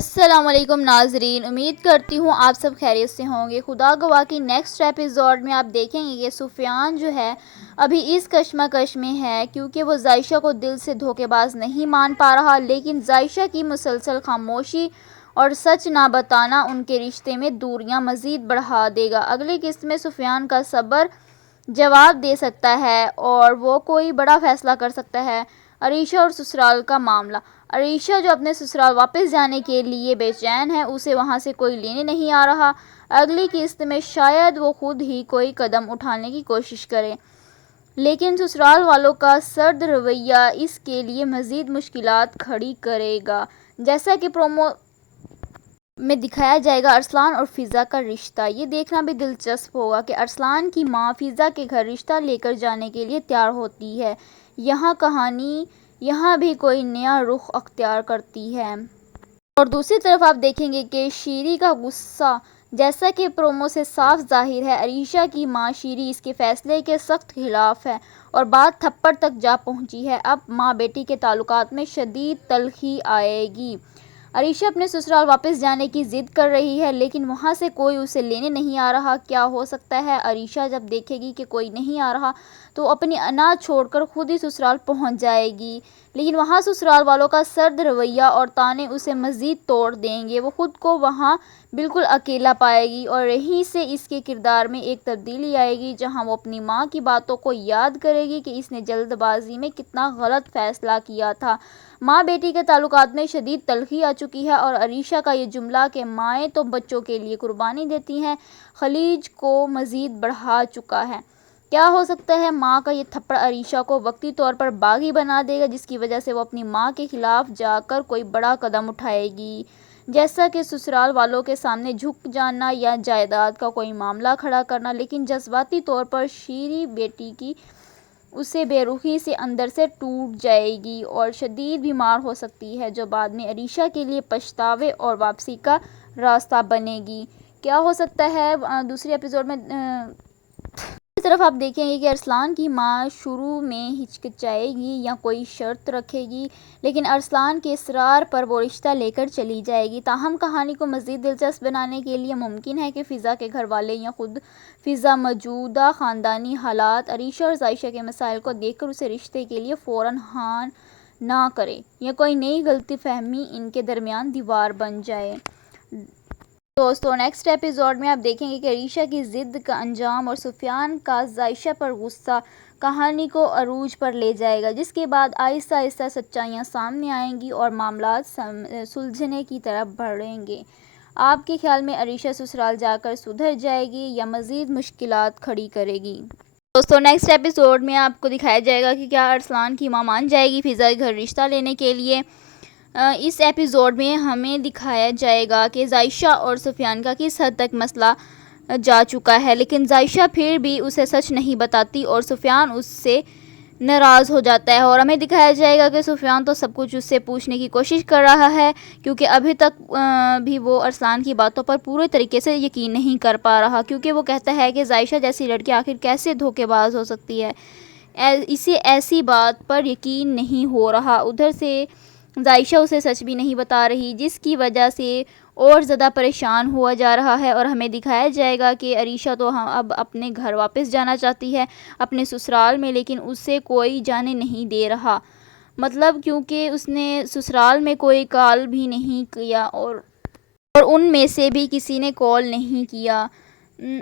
السلام علیکم ناظرین، امید کرتی ہوں آپ سب خیریت سے ہوں گے۔ خدا گواہ کی نیکسٹ ایپیسوڈ میں آپ دیکھیں گے کہ سفیان جو ہے ابھی اس کشمکش میں ہے کیونکہ وہ عائشہ کو دل سے دھوکے باز نہیں مان پا رہا، لیکن عائشہ کی مسلسل خاموشی اور سچ نہ بتانا ان کے رشتے میں دوریاں مزید بڑھا دے گا۔ اگلی قسط میں سفیان کا صبر جواب دے سکتا ہے اور وہ کوئی بڑا فیصلہ کر سکتا ہے۔ عائشہ اور سسرال کا معاملہ۔ عائشہ جو اپنے سسرال واپس جانے کے لیے بے چین ہے، اسے وہاں سے کوئی لینے نہیں آ رہا۔ اگلی قسط میں شاید وہ خود ہی کوئی قدم اٹھانے کی کوشش کرے، لیکن سسرال والوں کا سرد رویہ اس کے لیے مزید مشکلات کھڑی کرے گا۔ جیسا کہ پرومو میں دکھایا جائے گا ارسلان اور فضا کا رشتہ، یہ دیکھنا بھی دلچسپ ہوگا کہ ارسلان کی ماں فضا کے گھر رشتہ لے کر جانے کے لیے تیار ہوتی ہے۔ یہاں کہانی یہاں بھی کوئی نیا رخ اختیار کرتی ہے۔ اور دوسری طرف آپ دیکھیں گے کہ شیری کا غصہ، جیسا کہ پرومو سے صاف ظاہر ہے، عائشہ کی ماں شیری اس کے فیصلے کے سخت خلاف ہے اور بات تھپڑ تک جا پہنچی ہے۔ اب ماں بیٹی کے تعلقات میں شدید تلخی آئے گی۔ عائشہ اپنے سسرال واپس جانے کی ضد کر رہی ہے، لیکن وہاں سے کوئی اسے لینے نہیں آ رہا۔ کیا ہو سکتا ہے؟ عائشہ جب دیکھے گی کہ کوئی نہیں آ رہا تو اپنی انا چھوڑ کر خود ہی سسرال پہنچ جائے گی، لیکن وہاں سسرال والوں کا سرد رویہ اور طعنے اسے مزید توڑ دیں گے۔ وہ خود کو وہاں بالکل اکیلا پائے گی اور یہیں سے اس کے کردار میں ایک تبدیلی آئے گی، جہاں وہ اپنی ماں کی باتوں کو یاد کرے گی کہ اس نے جلد بازی میں کتنا غلط فیصلہ کیا تھا۔ ماں بیٹی کے تعلقات میں شدید تلخی آ چکی ہے اور عائشہ کا یہ جملہ کہ مائیں تو بچوں کے لیے قربانی دیتی ہیں، خلیج کو مزید بڑھا چکا ہے۔ کیا ہو سکتا ہے؟ ماں کا یہ تھپڑ عائشہ کو وقتی طور پر باغی بنا دے گا، جس کی وجہ سے وہ اپنی ماں کے خلاف جا کر کوئی بڑا قدم اٹھائے گی، جیسا کہ سسرال والوں کے سامنے جھک جانا یا جائیداد کا کوئی معاملہ کھڑا کرنا۔ لیکن جذباتی طور پر شیری بیٹی کی اسے بے رخی سے اندر سے ٹوٹ جائے گی اور شدید بیمار ہو سکتی ہے، جو بعد میں عائشہ کے لیے پچھتاوے اور واپسی کا راستہ بنے گی۔ کیا ہو سکتا ہے دوسری ایپیسوڈ میں؟ دوسری طرف آپ دیکھیں گے کہ ارسلان کی ماں شروع میں ہچکچائے گی یا کوئی شرط رکھے گی، لیکن ارسلان کے اصرار پر وہ رشتہ لے کر چلی جائے گی۔ تاہم کہانی کو مزید دلچسپ بنانے کے لیے ممکن ہے کہ فضا کے گھر والے یا خود فضا موجودہ خاندانی حالات، عائشہ اور عائشہ کے مسائل کو دیکھ کر اسے رشتے کے لیے فوراً ہاں نہ کرے یا کوئی نئی غلط فہمی ان کے درمیان دیوار بن جائے۔ دوستو، نیکسٹ ایپیسوڈ میں آپ دیکھیں گے کہ عائشہ کی ضد کا انجام اور سفیان کا عائشہ پر غصہ کہانی کو عروج پر لے جائے گا، جس کے بعد آہستہ آہستہ سچائیاں سامنے آئیں گی اور معاملات سلجھنے کی طرف بڑھیں گے۔ آپ کے خیال میں عائشہ سسرال جا کر سدھر جائے گی یا مزید مشکلات کھڑی کرے گی؟ دوستو، نیکسٹ ایپیسوڈ میں آپ کو دکھایا جائے گا کہ کیا ارسلان کی ماں مان جائے گی فضا کے گھر رشتہ لینے کے لیے۔ اس ایپیسوڈ میں ہمیں دکھایا جائے گا کہ عائشہ اور سفیان کا کس حد تک مسئلہ جا چکا ہے، لیکن عائشہ پھر بھی اسے سچ نہیں بتاتی اور سفیان اس سے ناراض ہو جاتا ہے، اور ہمیں دکھایا جائے گا کہ سفیان تو سب کچھ اس سے پوچھنے کی کوشش کر رہا ہے، کیونکہ ابھی تک بھی وہ ارسلان کی باتوں پر پورے طریقے سے یقین نہیں کر پا رہا، کیونکہ وہ کہتا ہے کہ عائشہ جیسی لڑکی آخر کیسے دھوکے باز ہو سکتی ہے، اسے ایسی بات پر یقین نہیں ہو رہا۔ ادھر سے عائشہ اسے سچ بھی نہیں بتا رہی، جس کی وجہ سے اور زیادہ پریشان ہوا جا رہا ہے، اور ہمیں دکھایا جائے گا کہ عائشہ تو اب اپنے گھر واپس جانا چاہتی ہے، اپنے سسرال میں، لیکن اسے کوئی جانے نہیں دے رہا، مطلب کیونکہ اس نے سسرال میں کوئی کال بھی نہیں کیا اور ان میں سے بھی کسی نے کال نہیں کیا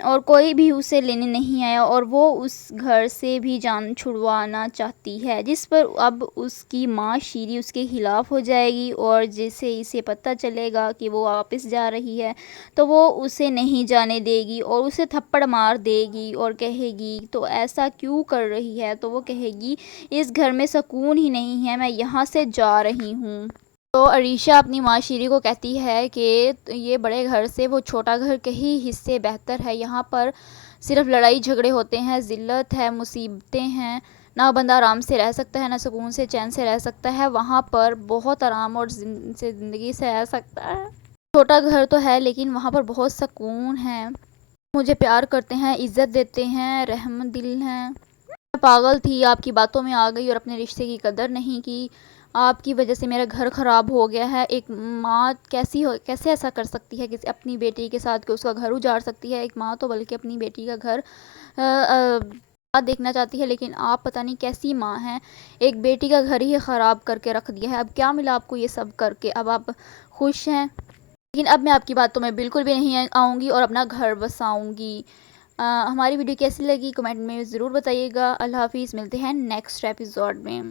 اور کوئی بھی اسے لینے نہیں آیا، اور وہ اس گھر سے بھی جان چھڑوانا چاہتی ہے، جس پر اب اس کی ماں شیری اس کے خلاف ہو جائے گی، اور جیسے اسے پتہ چلے گا کہ وہ واپس جا رہی ہے تو وہ اسے نہیں جانے دے گی اور اسے تھپڑ مار دے گی اور کہے گی تو ایسا کیوں کر رہی ہے، تو وہ کہے گی اس گھر میں سکون ہی نہیں ہے، میں یہاں سے جا رہی ہوں۔ تو عائشہ اپنی ماں شیری کو کہتی ہے کہ یہ بڑے گھر سے وہ چھوٹا گھر کئی حصے بہتر ہے، یہاں پر صرف لڑائی جھگڑے ہوتے ہیں، ذلت ہے، مصیبتیں ہیں، نہ بندہ آرام سے رہ سکتا ہے، نہ سکون سے چین سے رہ سکتا ہے، وہاں پر بہت آرام اور زندگی سے رہ سکتا ہے۔ چھوٹا گھر تو ہے لیکن وہاں پر بہت سکون ہے، مجھے پیار کرتے ہیں، عزت دیتے ہیں، رحم دل ہیں۔ میں پاگل تھی، آپ کی باتوں میں آ گئی اور اپنے رشتے کی قدر نہیں کی، آپ کی وجہ سے میرا گھر خراب ہو گیا ہے. ایک ماں کیسے ایسا کر سکتی ہے کسی اپنی بیٹی کے ساتھ کہ اس کا گھر اجاڑ سکتی ہے. ایک ماں تو بلکہ اپنی بیٹی کا گھر دیکھنا چاہتی ہے، لیکن آپ پتہ نہیں کیسی ماں ہیں، ایک بیٹی کا گھر ہی خراب کر کے رکھ دیا ہے. اب کیا ملا آپ کو یہ سب کر کے؟ اب آپ خوش ہیں؟ لیکن اب میں آپ کی باتوں میں بالکل بھی نہیں آؤں گی اور اپنا گھر بساؤں گی. ہماری ویڈیو کیسی لگی کمنٹ میں ضرور بتائیے گا. اللہ حافظ، ملتے ہیں نیکسٹ ایپیسوڈ میں.